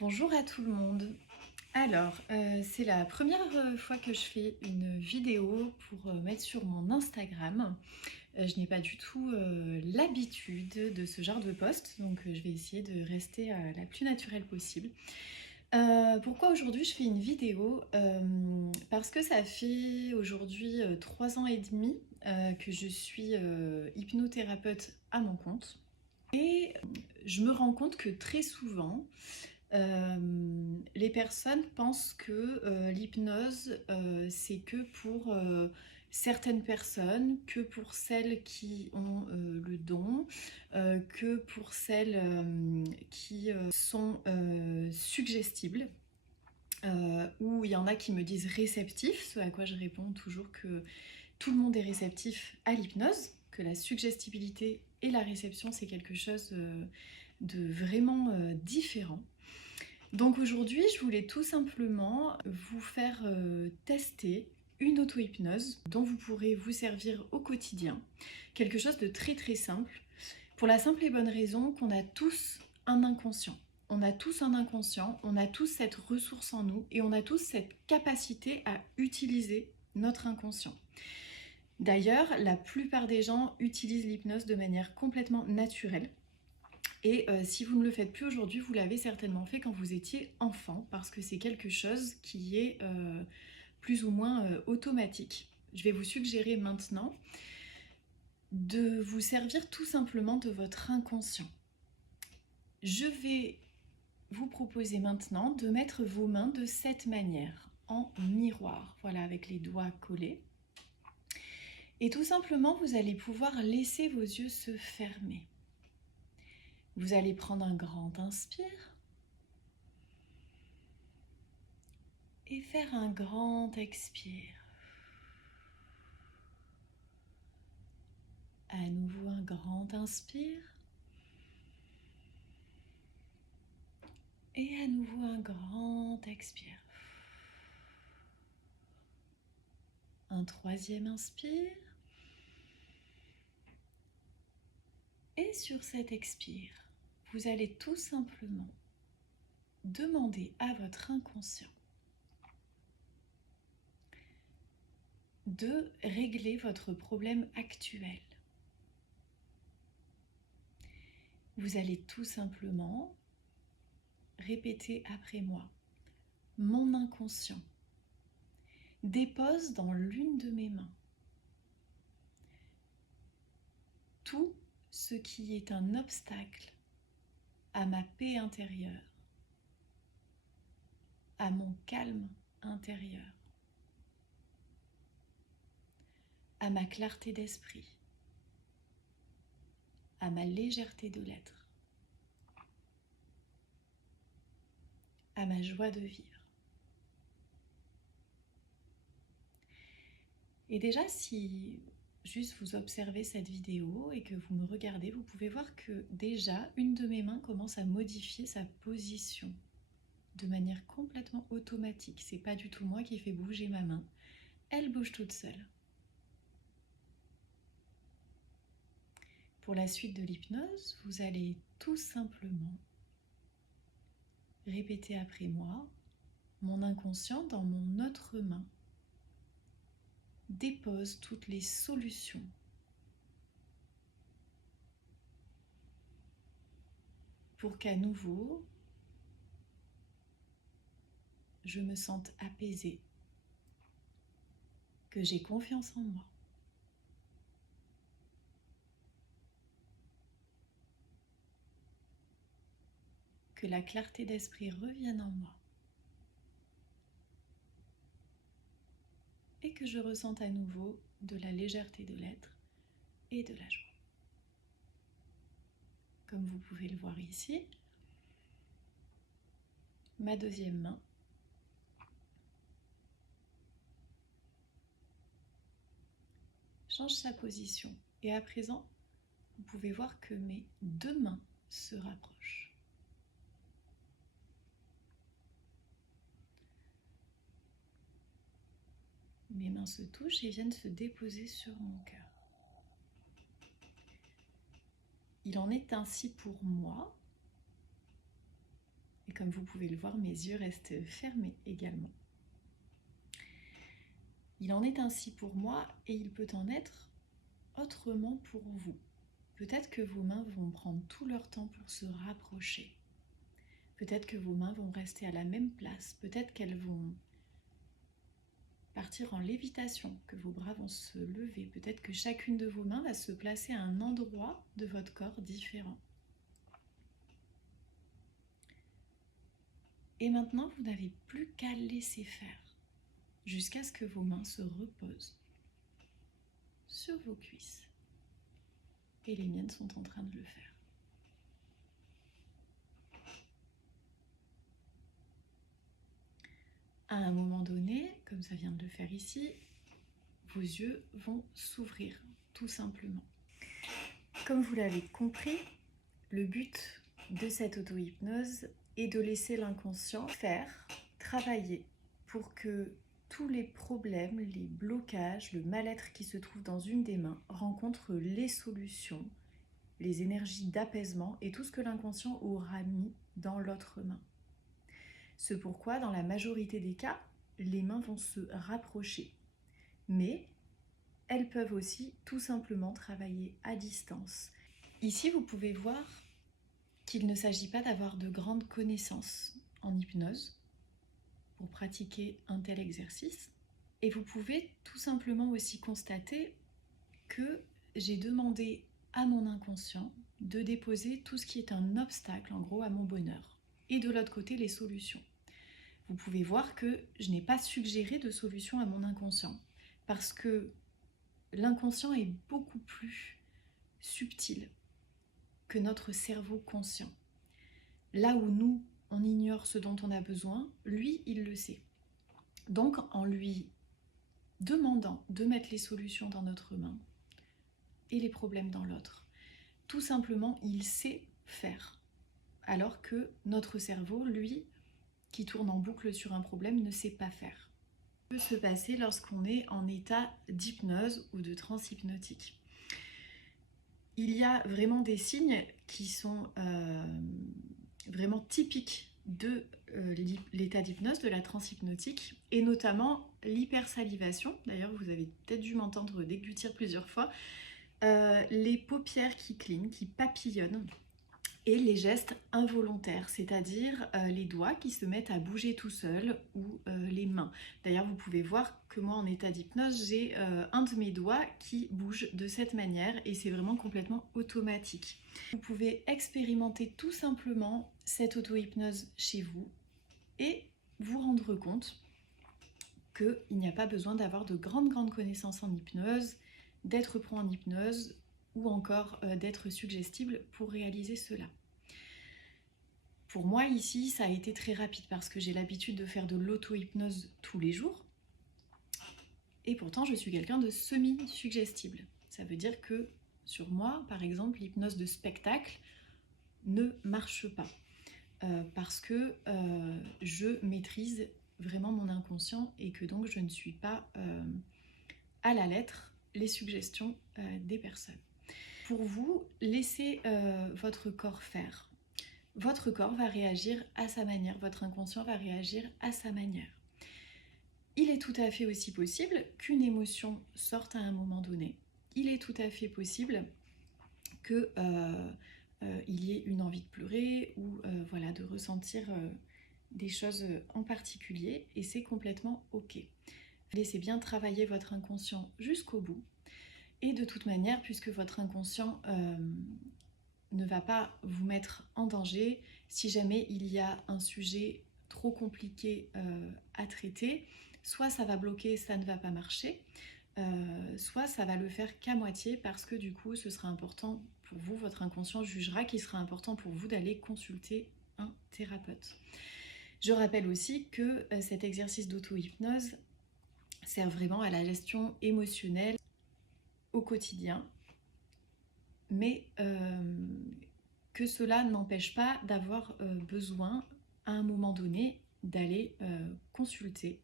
Bonjour à tout le monde. Alors, c'est la première fois que je fais une vidéo pour mettre sur mon Instagram. Je n'ai pas du tout l'habitude de ce genre de post, donc je vais essayer de rester la plus naturelle possible. Pourquoi aujourd'hui je fais une vidéo? Parce que ça fait aujourd'hui 3 ans et demi que je suis hypnothérapeute à mon compte. Et je me rends compte que très souvent, euh, les personnes pensent que l'hypnose, c'est que pour certaines personnes, que pour celles qui ont le don, que pour celles qui sont suggestibles, ou il y en a qui me disent réceptifs, ce à quoi je réponds toujours que tout le monde est réceptif à l'hypnose, que la suggestibilité et la réception, c'est quelque chose de vraiment différent. Donc aujourd'hui, je voulais tout simplement vous faire tester une auto-hypnose dont vous pourrez vous servir au quotidien. Quelque chose de très très simple, pour la simple et bonne raison qu'on a tous un inconscient. On a tous un inconscient, on a tous cette ressource en nous et on a tous cette capacité à utiliser notre inconscient. D'ailleurs, la plupart des gens utilisent l'hypnose de manière complètement naturelle. Et si vous ne le faites plus aujourd'hui, vous l'avez certainement fait quand vous étiez enfant, parce que c'est quelque chose qui est plus ou moins automatique. Je vais vous suggérer maintenant de vous servir tout simplement de votre inconscient. Je vais vous proposer maintenant de mettre vos mains de cette manière, en miroir, voilà, avec les doigts collés. Et tout simplement, vous allez pouvoir laisser vos yeux se fermer. Vous allez prendre un grand inspire et faire un grand expire. À nouveau un grand inspire et à nouveau un grand expire. Un troisième inspire et sur cet expire, vous allez tout simplement demander à votre inconscient de régler votre problème actuel. Vous allez tout simplement répéter après moi. Mon inconscient dépose dans l'une de mes mains tout ce qui est un obstacle à ma paix intérieure, à mon calme intérieur, à ma clarté d'esprit, à ma légèreté de l'être, à ma joie de vivre. Et déjà, si juste vous observez cette vidéo et que vous me regardez, vous pouvez voir que déjà, une de mes mains commence à modifier sa position de manière complètement automatique. C'est pas du tout moi qui fais bouger ma main. Elle bouge toute seule. Pour la suite de l'hypnose, vous allez tout simplement répéter après moi. Mon inconscient dans mon autre main dépose toutes les solutions pour qu'à nouveau, je me sente apaisée, que j'ai confiance en moi. Que la clarté d'esprit revienne en moi. Et que je ressente à nouveau de la légèreté de l'être et de la joie. Comme vous pouvez le voir ici, ma deuxième main change sa position. Et à présent, vous pouvez voir que mes deux mains se rapprochent. Mes mains se touchent et viennent se déposer sur mon cœur. Il en est ainsi pour moi. Et Comme vous pouvez le voir, mes yeux restent fermés également. Il en est ainsi pour moi et il peut en être autrement pour vous. Peut-être que vos mains vont prendre tout leur temps pour se rapprocher. Peut-être que vos mains vont rester à la même place. Peut-être qu'elles vont partir en lévitation, que vos bras vont se lever. Peut-être que chacune de vos mains va se placer à un endroit de votre corps différent. Et maintenant, vous n'avez plus qu'à laisser faire jusqu'à ce que vos mains se reposent sur vos cuisses. Et les miennes sont en train de le faire. À un moment donné, comme ça vient de le faire ici, vos yeux vont s'ouvrir, tout simplement. Comme vous l'avez compris, le but de cette auto-hypnose est de laisser l'inconscient faire, travailler, pour que tous les problèmes, les blocages, le mal-être qui se trouve dans une des mains rencontrent les solutions, les énergies d'apaisement et tout ce que l'inconscient aura mis dans l'autre main. Ce pourquoi, dans la majorité des cas, les mains vont se rapprocher. Mais elles peuvent aussi tout simplement travailler à distance. Ici, vous pouvez voir qu'il ne s'agit pas d'avoir de grandes connaissances en hypnose pour pratiquer un tel exercice. Et vous pouvez tout simplement aussi constater que j'ai demandé à mon inconscient de déposer tout ce qui est un obstacle, en gros, à mon bonheur. Et de l'autre côté, les solutions. Vous pouvez voir que je n'ai pas suggéré de solution à mon inconscient parce que l'inconscient est beaucoup plus subtil que notre cerveau conscient. Là où nous, on ignore ce dont on a besoin, lui, il le sait. Donc, en lui demandant de mettre les solutions dans notre main et les problèmes dans l'autre, tout simplement, il sait faire. Alors que notre cerveau, lui, qui tourne en boucle sur un problème, ne sait pas faire. Ça peut se passer lorsqu'on est en état d'hypnose ou de transe hypnotique. Il y a vraiment des signes qui sont vraiment typiques de l'état d'hypnose, de la transe hypnotique, et notamment l'hypersalivation. D'ailleurs, vous avez peut-être dû m'entendre déglutir plusieurs fois. Les paupières qui clignent, qui papillonnent, et les gestes involontaires, c'est-à-dire les doigts qui se mettent à bouger tout seuls ou les mains. D'ailleurs, vous pouvez voir que moi, en état d'hypnose, j'ai un de mes doigts qui bouge de cette manière et c'est vraiment complètement automatique. Vous pouvez expérimenter tout simplement cette auto-hypnose chez vous et vous rendre compte qu'il n'y a pas besoin d'avoir de grandes connaissances en hypnose, d'être pro en hypnose, ou encore d'être suggestible pour réaliser cela. Pour moi ici, ça a été très rapide parce que j'ai l'habitude de faire de l'auto-hypnose tous les jours et pourtant je suis quelqu'un de semi-suggestible. Ça veut dire que sur moi, par exemple, l'hypnose de spectacle ne marche pas parce que je maîtrise vraiment mon inconscient et que donc je ne suis pas à la lettre les suggestions des personnes. Pour vous, laissez votre corps faire. Votre corps va réagir à sa manière, votre inconscient va réagir à sa manière. Il est tout à fait aussi possible qu'une émotion sorte à un moment donné. Il est tout à fait possible qu'il y ait une envie de pleurer ou voilà, de ressentir des choses en particulier et c'est complètement ok. Laissez bien travailler votre inconscient jusqu'au bout. Et de toute manière, puisque votre inconscient ne va pas vous mettre en danger, si jamais il y a un sujet trop compliqué à traiter, soit ça va bloquer, ça ne va pas marcher, soit ça va le faire qu'à moitié parce que du coup ce sera important pour vous, votre inconscient jugera qu'il sera important pour vous d'aller consulter un thérapeute. Je rappelle aussi que cet exercice d'auto-hypnose sert vraiment à la gestion émotionnelle au quotidien, mais que cela n'empêche pas d'avoir besoin à un moment donné d'aller consulter.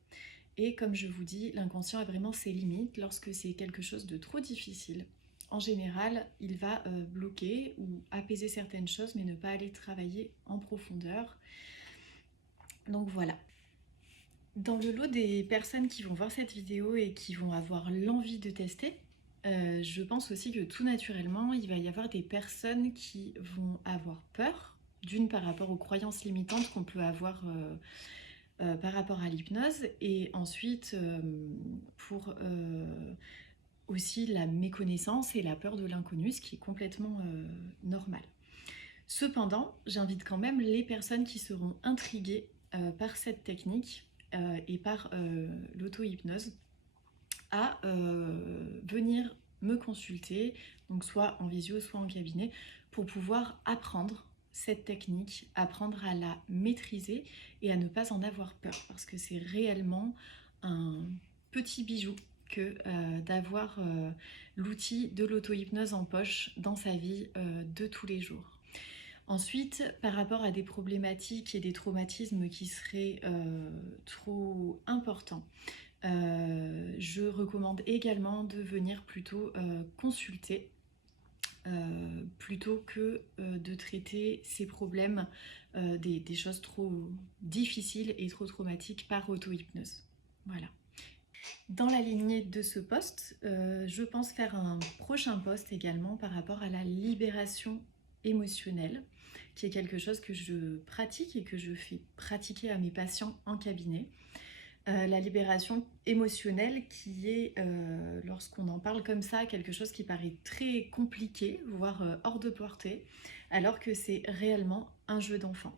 Et comme je vous dis, l'inconscient a vraiment ses limites lorsque c'est quelque chose de trop difficile. En général, il va bloquer ou apaiser certaines choses, mais ne pas aller travailler en profondeur. Donc voilà. Dans le lot des personnes qui vont voir cette vidéo et qui vont avoir l'envie de tester, je pense aussi que tout naturellement, il va y avoir des personnes qui vont avoir peur, d'une par rapport aux croyances limitantes qu'on peut avoir par rapport à l'hypnose, et ensuite pour aussi la méconnaissance et la peur de l'inconnu, ce qui est complètement normal. Cependant, j'invite quand même les personnes qui seront intriguées par cette technique et par l'auto-hypnose à venir me consulter, donc soit en visio, soit en cabinet, pour pouvoir apprendre cette technique, apprendre à la maîtriser et à ne pas en avoir peur, parce que c'est réellement un petit bijou que d'avoir l'outil de l'auto-hypnose en poche dans sa vie de tous les jours. Ensuite, par rapport à des problématiques et des traumatismes qui seraient trop importants, je recommande également de venir plutôt consulter plutôt que de traiter ces problèmes, des choses trop difficiles et trop traumatiques par auto-hypnose. Voilà. Dans la lignée de ce post, je pense faire un prochain post également par rapport à la libération émotionnelle, qui est quelque chose que je pratique et que je fais pratiquer à mes patients en cabinet. La libération émotionnelle qui est, lorsqu'on en parle comme ça, quelque chose qui paraît très compliqué, voire hors de portée, alors que c'est réellement un jeu d'enfant.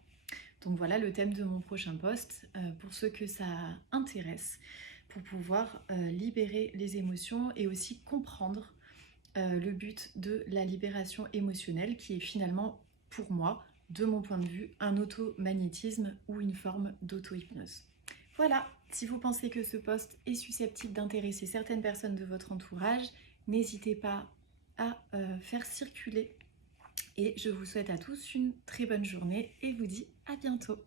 Donc voilà le thème de mon prochain post, pour ceux que ça intéresse, pour pouvoir libérer les émotions et aussi comprendre le but de la libération émotionnelle, qui est finalement, pour moi, de mon point de vue, un automagnétisme ou une forme d'auto-hypnose. Voilà, si vous pensez que ce post est susceptible d'intéresser certaines personnes de votre entourage, n'hésitez pas à faire circuler. Et je vous souhaite à tous une très bonne journée et vous dis à bientôt.